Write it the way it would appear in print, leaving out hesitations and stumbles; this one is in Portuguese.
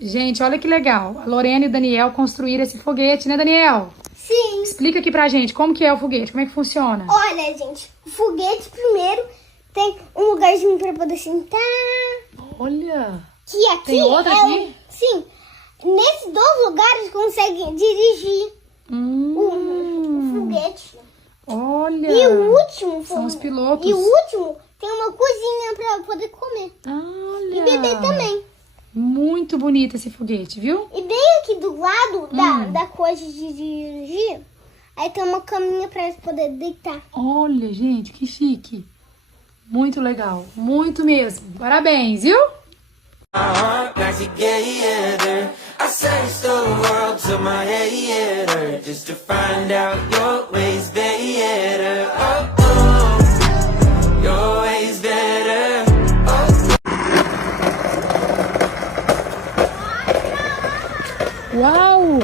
Gente, olha que legal. A Lorena e o Daniel construíram esse foguete, né, Daniel? Sim. Explica aqui pra gente como que é o foguete, como é que funciona. Olha, gente, o foguete primeiro tem um lugarzinho pra poder sentar. Olha. Que aqui Tem outro aqui? Sim. Nesses dois lugares consegue dirigir o foguete. Olha. E o último... São os pilotos. E o último tem uma cozinha pra poder comer. Olha. E beber também. Muito bonito esse foguete, viu? E bem aqui do lado da coisa de dirigir, aí tem uma caminha pra eles poderem deitar. Olha, gente, que chique. Muito legal. Muito mesmo. Parabéns, viu? I searched the world to my head just to find out your ways better. Oh, oh, your ways better. Uau!